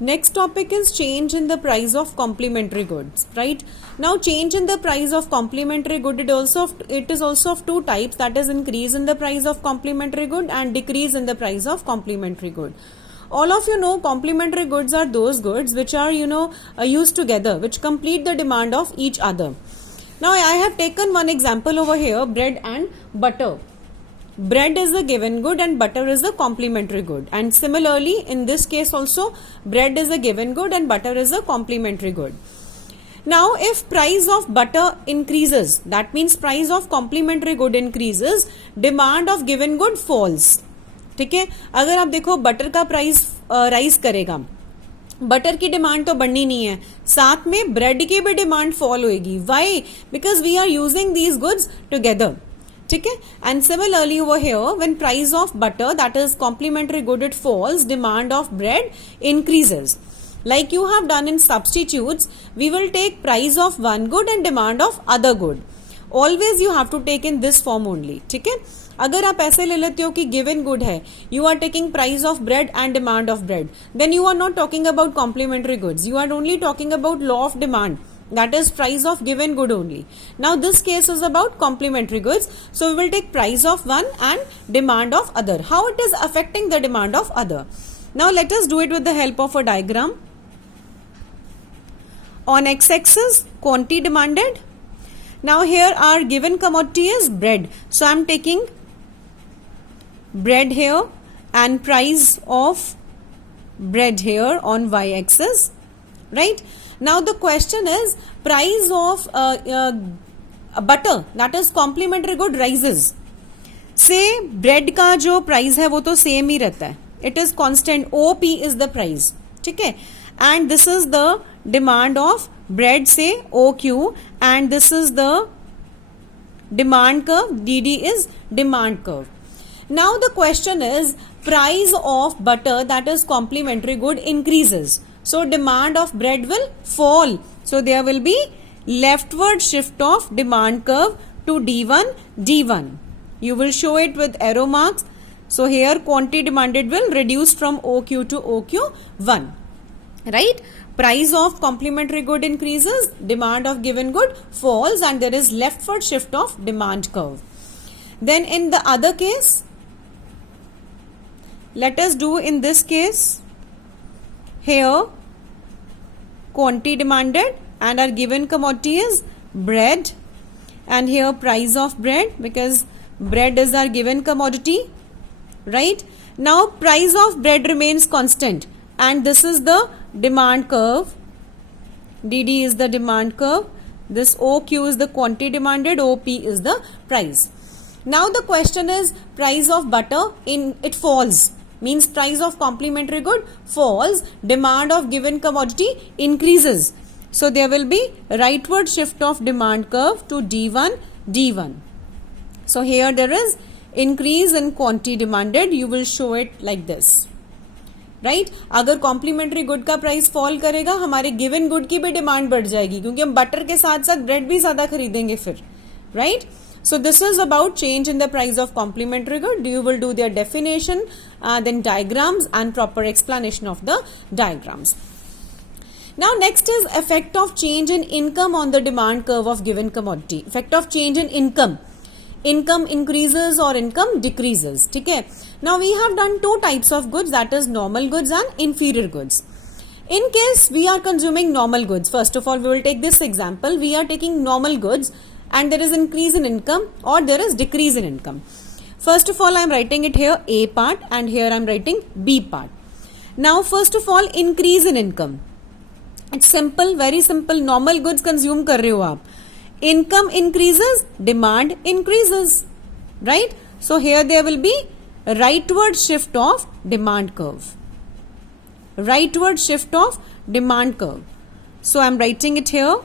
Next topic is change in the price of complementary goods, right? Now change in the price of complementary good, it is also of two types, that is increase in the price of complementary good and decrease in the price of complementary good. All of you know complementary goods are those goods which are used together, which complete the demand of each other. Now I have taken one example over here, bread and butter. Bread is the given good and butter is the complementary good, and similarly in this case also bread is a given good and butter is a complementary good. Now if price of butter increases, that means price of complementary good increases, demand of given good falls. ठीक है, अगर आप देखो butter का price rise करेगा, butter की demand तो बढ़नी नहीं है, साथ में ब्रेड की भी डिमांड फॉल होगी. Why? Because we are using these goods together. ठीक है. And similarly over here when price of butter that is complementary good it falls, demand of bread increases. Like you have done in substitutes, we will take price of one good and demand of other good. Always you have to take in this form only. ठीक है. अगर आप ऐसे ले लेते हो कि given good है, you are taking price of bread and demand of bread, then you are not talking about complementary goods, you are only talking about law of demand, that is price of given good only. Now this case is about complementary goods, so we will take price of one and demand of other. How it is affecting the demand of other? Now let us do it with the help of a diagram. On x-axis quantity demanded. Now here our given commodity is bread, so I am taking bread here and price of bread here on y-axis, right? Now the question is price of butter, that is complementary good, rises. Say bread का जो price है वो तो same ही रहता है, it is constant, OP is the price. ठीक है. And this is the demand of bread, say OQ, and this is the demand curve, DD is demand curve. Now the question is price of butter, that is complementary good, increases, so demand of bread will fall, so there will be leftward shift of demand curve to D1 D1. You will show it with arrow marks. So here quantity demanded will reduce from OQ to OQ1, right? Price of complementary good increases, demand of given good falls, and there is leftward shift of demand curve. Then in the other case, let us do in this case, here quantity demanded and our given commodity is bread, and here price of bread, because bread is our given commodity, right? Now price of bread remains constant, and this is the demand curve, DD is the demand curve, this OQ is the quantity demanded, OP is the price. Now the question is price of butter it falls, means price of complementary good falls, demand of given commodity increases, so there will be rightward shift of demand curve to D1 D1. So here there is increase in quantity demanded, you will show it like this, right? अगर complementary good का price fall करेगा, हमारे given good की भी demand बढ़ जाएगी, क्योंकि हम बटर के साथ साथ ब्रेड भी ज्यादा खरीदेंगे फिर, right? So this is about change in the price of complementary good. You will do their definition, then diagrams and proper explanation of the diagrams. Now next is effect of change in income on the demand curve of given commodity. Effect of change in income. Income increases or income decreases. ठीक है. Now we have done two types of goods, that is normal goods and inferior goods. In case we are consuming normal goods, first of all we will take this example. We are taking normal goods and there is increase in income or there is decrease in income. First of all I am writing it here A part and here I am writing B part. Now first of all increase in income. It's simple, very simple. Normal goods consume कर रहे हो आप. Income increases, demand increases, right? So here there will be rightward shift of demand curve. Rightward shift of demand curve. So I am writing it here.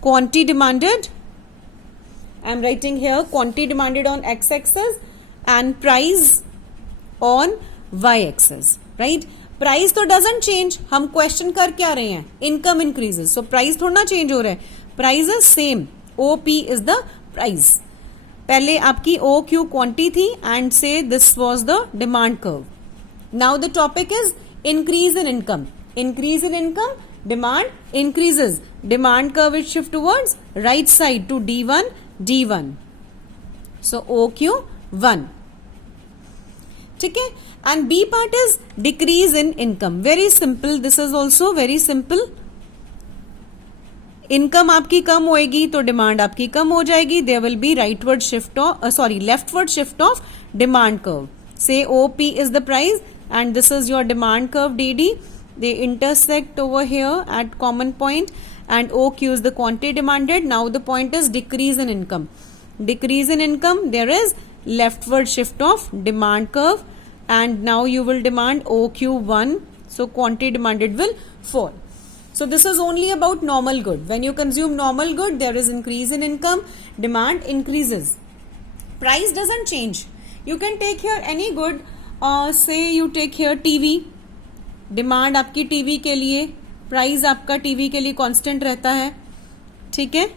Quantity demanded. I am writing here quantity demanded on x-axis and price on y-axis, right? Price तो doesn't change, हम question कर क्या रहे हैं, income increases, so price थोड़ा ना change हो रहा है, price is same, OP is the price. पहले आपकी ओ क्यू क्वांटिटी थी एंड से this was the demand curve, Now the topic is increase in income. Increase in income, demand increases. Demand curve will shift towards right side to D1, D1. So OQ1. ठीक है. And B part is decrease in income. Very simple. This is also very simple. Income आपकी कम होएगी तो demand आपकी कम हो जाएगी. There will be rightward shift of leftward shift of demand curve. से OP is the price and this is your demand curve DD. They intersect over here at common point and OQ is the quantity demanded. Now the point is decrease in income. Decrease in income, there is leftward shift of demand curve and now you will demand OQ1. So quantity demanded will fall. So this is only about normal good. When you consume normal good, there is increase in income, demand increases. Price doesn't change. You can take here any good. Say you take here TV. Demand आपकी TV के लिए, price आपका TV के लिए constant रहता है. ठीक है.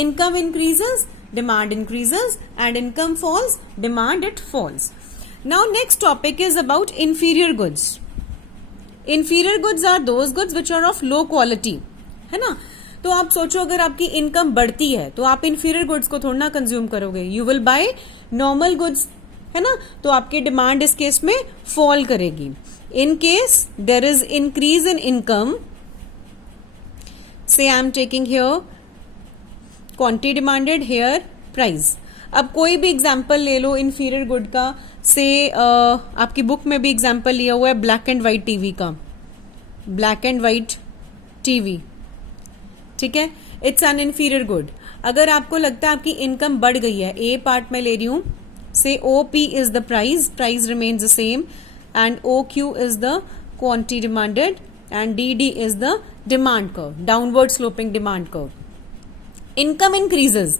Income increases, demand increases and income falls, demand it falls. Now next topic is about inferior goods. Inferior goods are those goods which are of low quality, है ना. तो आप सोचो अगर आपकी इनकम बढ़ती है तो आप इंफीरियर गुड्स को थोड़ा ना कंज्यूम करोगे. You will by normal goods, है ना. तो आपकी डिमांड इस केस में फॉल करेगी. In case there is increase in income, say I am taking here quantity demanded, here price. अब कोई भी एग्जाम्पल ले लो inferior good का. से आपकी बुक में भी एग्जाम्पल लिया हुआ है ब्लैक एंड वाइट टीवी का. ब्लैक एंड वाइट टीवी, ठीक है. It's an inferior good. अगर आपको लगता है आपकी इनकम बढ़ गई है, ए पार्ट में ले रही हूं. से OP is the price, price remains the same. And OQ is the quantity demanded and DD is the demand curve, downward sloping demand curve. Income increases.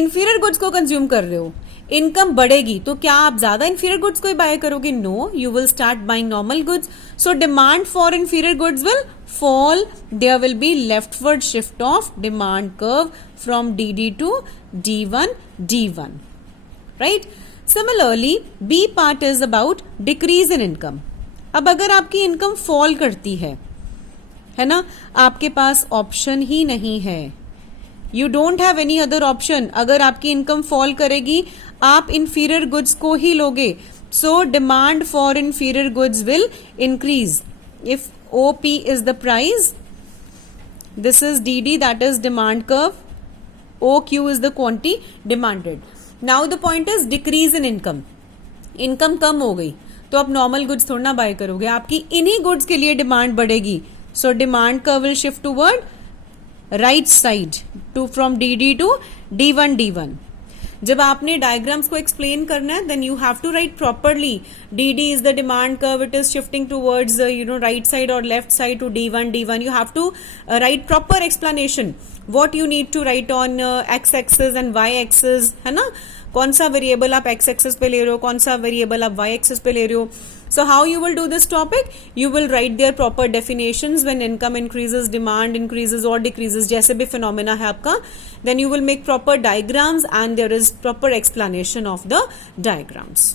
Inferior goods को consume कर रहे हो, इनकम बढ़ेगी तो क्या आप ज्यादा inferior goods को ही buy करोगे? No, you will start buying normal goods. So demand for inferior goods will fall. There will be leftward shift of demand curve from DD to D1, D1, right? Similarly, B part is about decrease in income. अब अगर आपकी income fall करती है ना, आपके पास option ही नहीं है. You don't have any other option. अगर आपकी इनकम फॉल करेगी आप इंफीरियर गुड्स को ही लोगे. So demand for inferior goods will increase. If OP is the price, this is DD, that is demand curve. OQ is the quantity demanded. Now the point is decrease in income. Income कम हो गई तो आप normal goods थोड़ा ना bye करोगे, आपकी इन्हीं गुड्स के लिए डिमांड बढ़ेगी. So demand curve will shift toward right side to from DD to D1, D1. जब आपने डायग्राम्स को एक्सप्लेन करना है then you have to write properly. DD is the demand curve, it is shifting towards right side और left side to D1, D1. You have to write proper explanation. What you need to write on x axis and y axis, है ना. कौन सा variable आप x axis पे ले रहे हो, कौन सा वेरिएबल आप y axis पे ले रहे हो. So how you will do this topic? You will write their proper definitions when income increases, demand increases or decreases, जैसे भी phenomena है आपका. Then you will make proper diagrams and there is proper explanation of the diagrams.